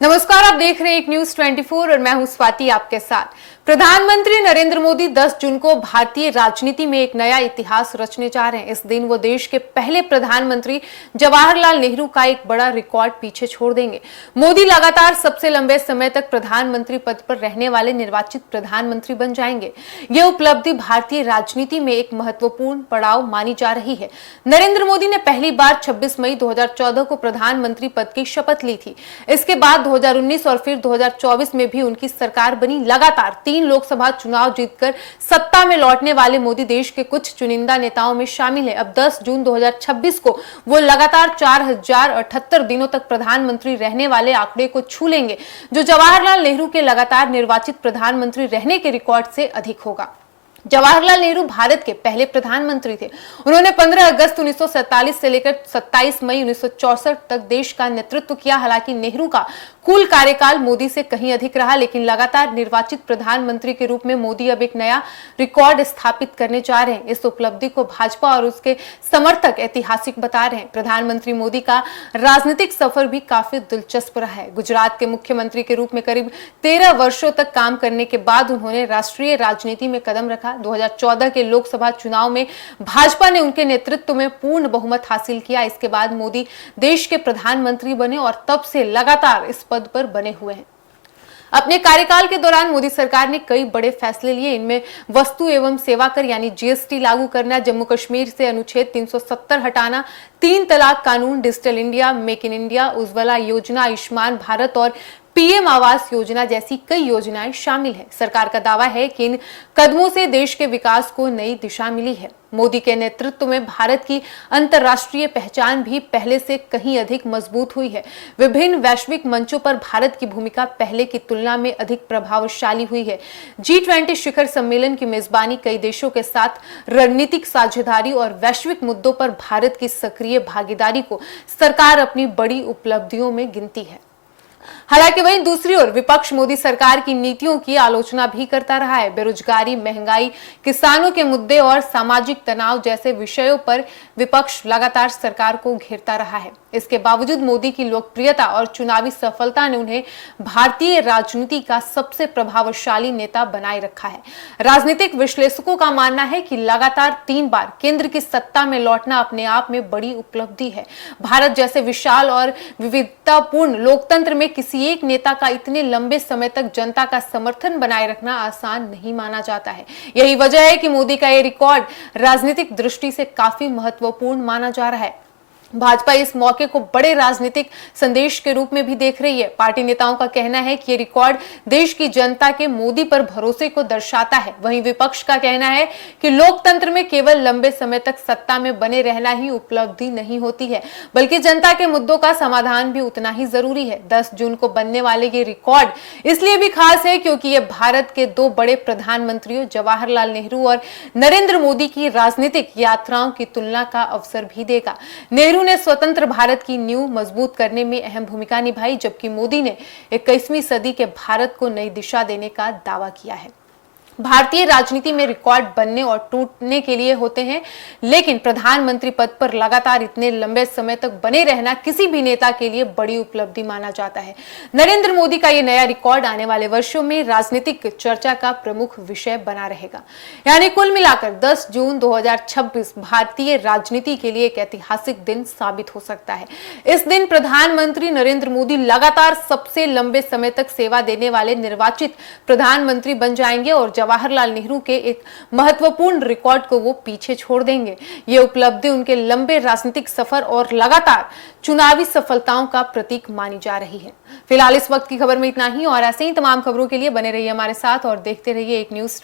नमस्कार, आप देख रहे हैं एक न्यूज 24 और मैं हूं स्वाति आपके साथ। प्रधानमंत्री नरेंद्र मोदी 10 जून को भारतीय राजनीति में एक नया इतिहास रचने जा रहे हैं। इस दिन वो देश के पहले प्रधानमंत्री जवाहरलाल नेहरू का एक बड़ा रिकॉर्ड पीछे छोड़ देंगे। मोदी लगातार सबसे लंबे समय तक प्रधानमंत्री पद पर रहने वाले निर्वाचित प्रधानमंत्री बन जाएंगे। ये उपलब्धि भारतीय राजनीति में एक महत्वपूर्ण पड़ाव मानी जा रही है। नरेंद्र मोदी ने पहली बार 26 मई 2014 को प्रधानमंत्री पद की शपथ ली थी। इसके बाद 2019 और फिर 2024 में भी उनकी सरकार बनी। लगातार 3 लोकसभा चुनाव जीतकर सत्ता में लौटने वाले मोदी देश के कुछ चुनिंदा नेताओं में शामिल है। अब 10 जून 2026 को वो लगातार 4078 दिनों तक प्रधानमंत्री रहने वाले आंकड़े को छू लेंगे, जो जवाहरलाल नेहरू के लगातार निर्वाचित प्रधानमंत्री रहने के रिकॉर्ड से अधिक होगा। जवाहरलाल नेहरू भारत के पहले प्रधानमंत्री थे। उन्होंने 15 अगस्त 1947 से लेकर 27 मई 1964 तक देश का नेतृत्व किया। हालांकि नेहरू का कुल कार्यकाल मोदी से कहीं अधिक रहा, लेकिन लगातार निर्वाचित प्रधानमंत्री के रूप में मोदी अब एक नया रिकॉर्ड स्थापित करने जा रहे हैं। इस उपलब्धि को भाजपा और उसके समर्थक ऐतिहासिक बता रहे हैं। प्रधानमंत्री मोदी का राजनीतिक सफर भी काफी दिलचस्प रहा है। गुजरात के मुख्यमंत्री के रूप में करीब 13 वर्षों तक काम करने के बाद उन्होंने राष्ट्रीय राजनीति में कदम रखा। 2014 के लोकसभा चुनाव में भाजपा ने उनके नेतृत्व में पूर्ण बहुमत हासिल किया। इसके बाद मोदी देश के प्रधानमंत्री बने और तब से लगातार इस पद पर बने हुए हैं। अपने कार्यकाल के दौरान मोदी सरकार ने कई बड़े फैसले लिए। इनमें वस्तु एवं सेवा कर यानी जीएसटी लागू करना, जम्मू कश्मीर से अनुच्छेद 370 हटाना, 3 तलाक कानून, digital India, make in India, Ujjwala योजना, आयुष्मान भारत और पीएम आवास योजना जैसी कई योजनाएं शामिल हैं। सरकार का दावा है कि इन कदमों से देश के विकास को नई दिशा मिली है। मोदी के नेतृत्व में भारत की अंतर्राष्ट्रीय पहचान भी पहले से कहीं अधिक मजबूत हुई है। विभिन्न वैश्विक मंचों पर भारत की भूमिका पहले की तुलना में अधिक प्रभावशाली हुई है। G20 शिखर सम्मेलन की मेजबानी, कई देशों के साथ रणनीतिक साझेदारी और वैश्विक मुद्दों पर भारत की सक्रिय भागीदारी को सरकार अपनी बड़ी उपलब्धियों में गिनती है। हालांकि वहीं दूसरी ओर विपक्ष मोदी सरकार की नीतियों की आलोचना भी करता रहा है। बेरोजगारी, महंगाई, किसानों के मुद्दे और सामाजिक तनाव जैसे विषयों पर विपक्ष लगातार सरकार को घेरता रहा है। इसके बावजूद मोदी की लोकप्रियता और चुनावी सफलता ने उन्हें भारतीय राजनीति का सबसे प्रभावशाली नेता बनाए रखा है। राजनीतिक विश्लेषकों का मानना है कि लगातार 3 बार केंद्र की सत्ता में लौटना अपने आप में बड़ी उपलब्धि है। भारत जैसे विशाल और विविधतापूर्ण लोकतंत्र में किसी एक नेता का इतने लंबे समय तक जनता का समर्थन बनाए रखना आसान नहीं माना जाता है। यही वजह है कि मोदी का यह रिकॉर्ड राजनीतिक दृष्टि से काफी महत्वपूर्ण माना जा रहा है। भाजपा इस मौके को बड़े राजनीतिक संदेश के रूप में भी देख रही है। पार्टी नेताओं का कहना है कि ये रिकॉर्ड देश की जनता के मोदी पर भरोसे को दर्शाता है। वहीं विपक्ष का कहना है कि लोकतंत्र में केवल लंबे समय तक सत्ता में बने रहना ही उपलब्धि नहीं होती है, बल्कि जनता के मुद्दों का समाधान भी उतना ही जरूरी है। 10 जून को बनने वाले ये रिकॉर्ड इसलिए भी खास है क्योंकि ये भारत के 2 बड़े प्रधानमंत्रियों जवाहरलाल नेहरू और नरेंद्र मोदी की राजनीतिक यात्राओं की तुलना का अवसर भी देगा। नेहरू ने स्वतंत्र भारत की नींव मजबूत करने में अहम भूमिका निभाई, जबकि मोदी ने 21वीं सदी के भारत को नई दिशा देने का दावा किया है। भारतीय राजनीति में रिकॉर्ड बनने और टूटने के लिए होते हैं, लेकिन प्रधानमंत्री पद पर लगातार इतने लंबे समय तक बने रहना किसी भी नेता के लिए बड़ी उपलब्धि माना जाता है। नरेंद्र मोदी का यह नया रिकॉर्ड आने वाले वर्षों में राजनीतिक चर्चा का प्रमुख विषय बना रहेगा। यानी कुल मिलाकर 10 जून 2026 भारतीय राजनीति के लिए एक ऐतिहासिक दिन साबित हो सकता है। इस दिन प्रधानमंत्री नरेंद्र मोदी लगातार सबसे लंबे समय तक सेवा देने वाले निर्वाचित प्रधानमंत्री बन जाएंगे और जवाहरलाल नेहरू के एक महत्वपूर्ण रिकॉर्ड को वो पीछे छोड़ देंगे। ये उपलब्धि उनके लंबे राजनीतिक सफर और लगातार चुनावी सफलताओं का प्रतीक मानी जा रही है। फिलहाल इस वक्त की खबर में इतना ही और ऐसे ही तमाम खबरों के लिए बने रहिए हमारे साथ और देखते रहिए एक न्यूज।